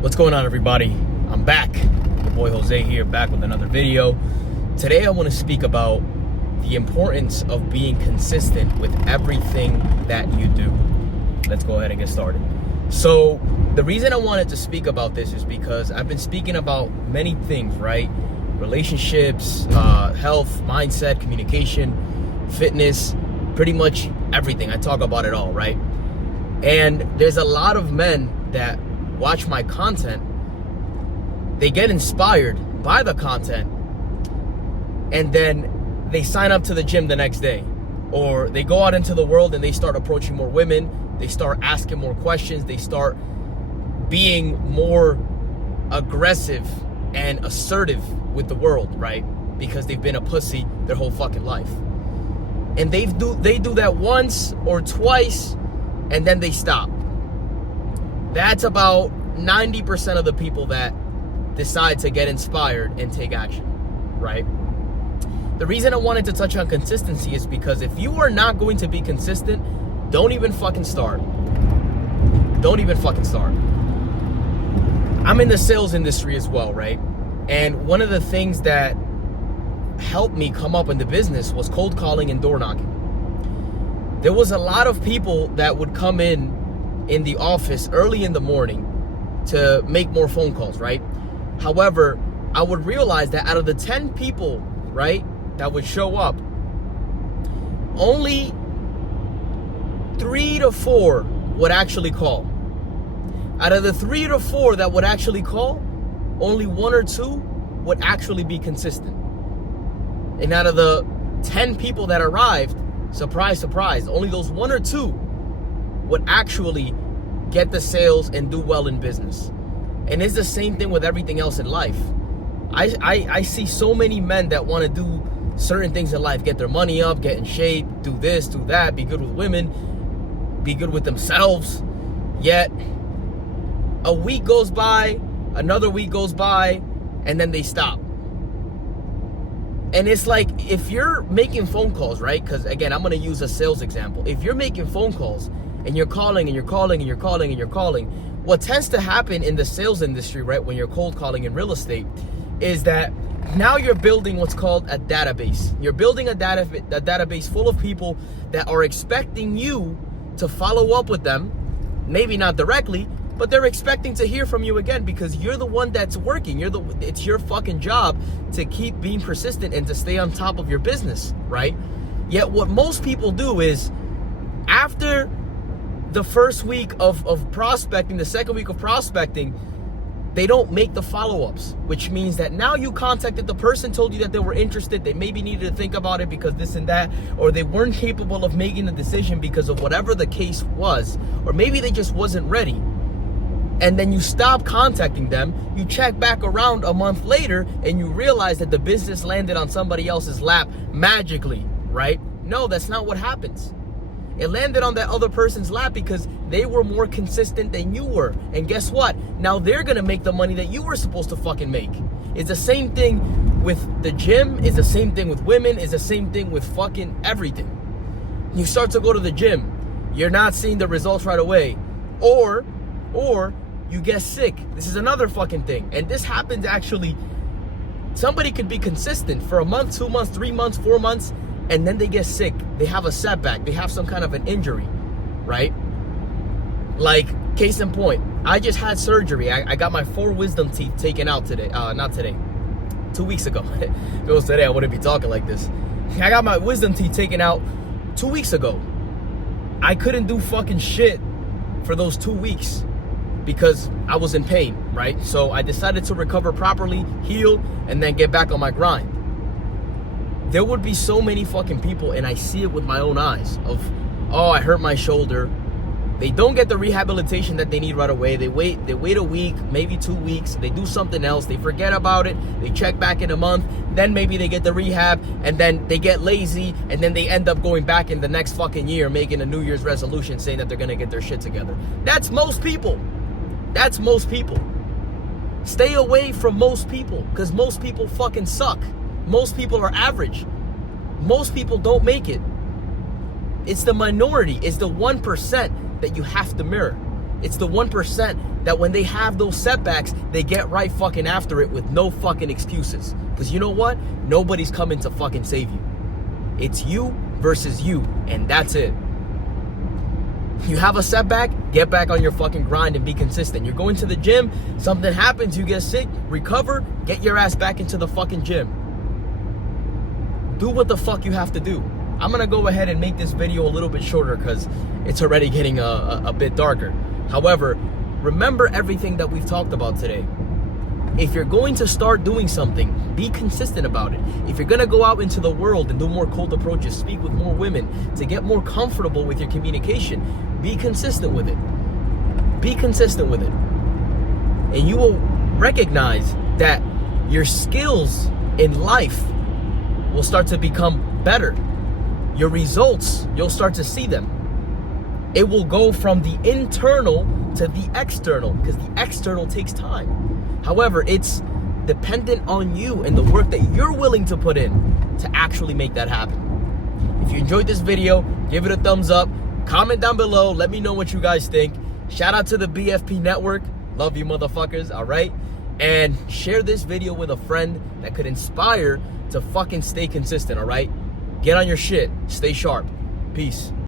What's going on, everybody? I'm back. Your boy Jose here, back with another video. Today I want to speak about the importance of being consistent with everything that you do. Let's go ahead and get started. So the reason I wanted to speak about this is because I've been speaking about many things, right? Relationships, health, mindset, communication, fitness, pretty much everything. I talk about it all, right? And there's a lot of men that watch my content, they get inspired by the content, and then they sign up to the gym the next day, or they go out into the world and they start approaching more women, they start asking more questions, they start being more aggressive and assertive with the world, right? Because they've been a pussy their whole fucking life. And they do that once or twice, and then they stop. That's about 90% of the people that decide to get inspired and take action, right? The reason I wanted to touch on consistency is because if you are not going to be consistent, don't even fucking start. Don't even fucking start. I'm in the sales industry as well, right? And one of the things that helped me come up in the business was cold calling and door knocking. There was a lot of people that would come in the office early in the morning to make more phone calls, right? However, I would realize that out of the 10 people, right, that would show up, only 3 to 4 would actually call. Out of the 3 to 4 that would actually call, only 1 or 2 would actually be consistent. And out of the 10 people that arrived, surprise, surprise, only those 1 or 2 would actually get the sales and do well in business. And it's the same thing with everything else in life. I see so many men that want to do certain things in life, get their money up, get in shape, do this, do that, be good with women, be good with themselves. Yet a week goes by, another week goes by, and then they stop. And it's like, if you're making phone calls, right? Because again, I'm going to use a sales example. If you're making phone calls and you're calling and you're calling and you're calling and you're calling, what tends to happen in the sales industry, right, when you're cold calling in real estate, is that now you're building what's called a database. You're building a database full of people that are expecting you to follow up with them, maybe not directly, but they're expecting to hear from you again because you're the one that's working. It's your fucking job to keep being persistent and to stay on top of your business, right? Yet what most people do is, after the first week of prospecting, the second week of prospecting, they don't make the follow-ups, which means that now you contacted the person, told you that they were interested, they maybe needed to think about it because this and that, or they weren't capable of making a decision because of whatever the case was, or maybe they just wasn't ready. And then you stop contacting them, you check back around a month later, and you realize that the business landed on somebody else's lap magically, right? No, that's not what happens. It landed on that other person's lap because they were more consistent than you were. And guess what? Now they're gonna make the money that you were supposed to fucking make. It's the same thing with the gym, it's the same thing with women, it's the same thing with fucking everything. You start to go to the gym, you're not seeing the results right away. Or you get sick. This is another fucking thing. And this happens actually. Somebody could be consistent for a month, 2 months, 3 months, 4 months, and then they get sick. They have a setback. They have some kind of an injury, right? Like, case in point, I just had surgery. I got my 4 wisdom teeth taken out today. Not today. 2 weeks ago. If it was today, I wouldn't be talking like this. I got my wisdom teeth taken out 2 weeks ago. I couldn't do fucking shit for those 2 weeks because I was in pain, right? So I decided to recover properly, heal, and then get back on my grind. There would be so many fucking people, and I see it with my own eyes, of, oh, I hurt my shoulder. They don't get the rehabilitation that they need right away. They wait a week, maybe 2 weeks. They do something else. They forget about it. They check back in a month. Then maybe they get the rehab, and then they get lazy, and then they end up going back in the next fucking year making a New Year's resolution saying that they're gonna get their shit together. That's most people. That's most people. Stay away from most people, because most people fucking suck. Most people are average. Most people don't make it. It's the minority. It's the 1% that you have to mirror. It's the 1% that when they have those setbacks, they get right fucking after it with no fucking excuses. Because you know what? Nobody's coming to fucking save you. It's you versus you, and that's it. You have a setback, get back on your fucking grind and be consistent. You're going to the gym, something happens, you get sick, recover, get your ass back into the fucking gym. Do what the fuck you have to do. I'm gonna go ahead and make this video a little bit shorter because it's already getting a bit darker. However, remember everything that we've talked about today. If you're going to start doing something, be consistent about it. If you're gonna go out into the world and do more cold approaches, speak with more women, to get more comfortable with your communication, be consistent with it. Be consistent with it. And you will recognize that your skills in life will start to become better. Your results, you'll start to see them. It will go from the internal to the external, because the external takes time. However, it's dependent on you and the work that you're willing to put in to actually make that happen. If you enjoyed this video, give it a thumbs up, comment down below, let me know what you guys think. Shout out to the BFP Network. Love you motherfuckers, all right? And share this video with a friend that could inspire to fucking stay consistent, all right? Get on your shit. Stay sharp. Peace.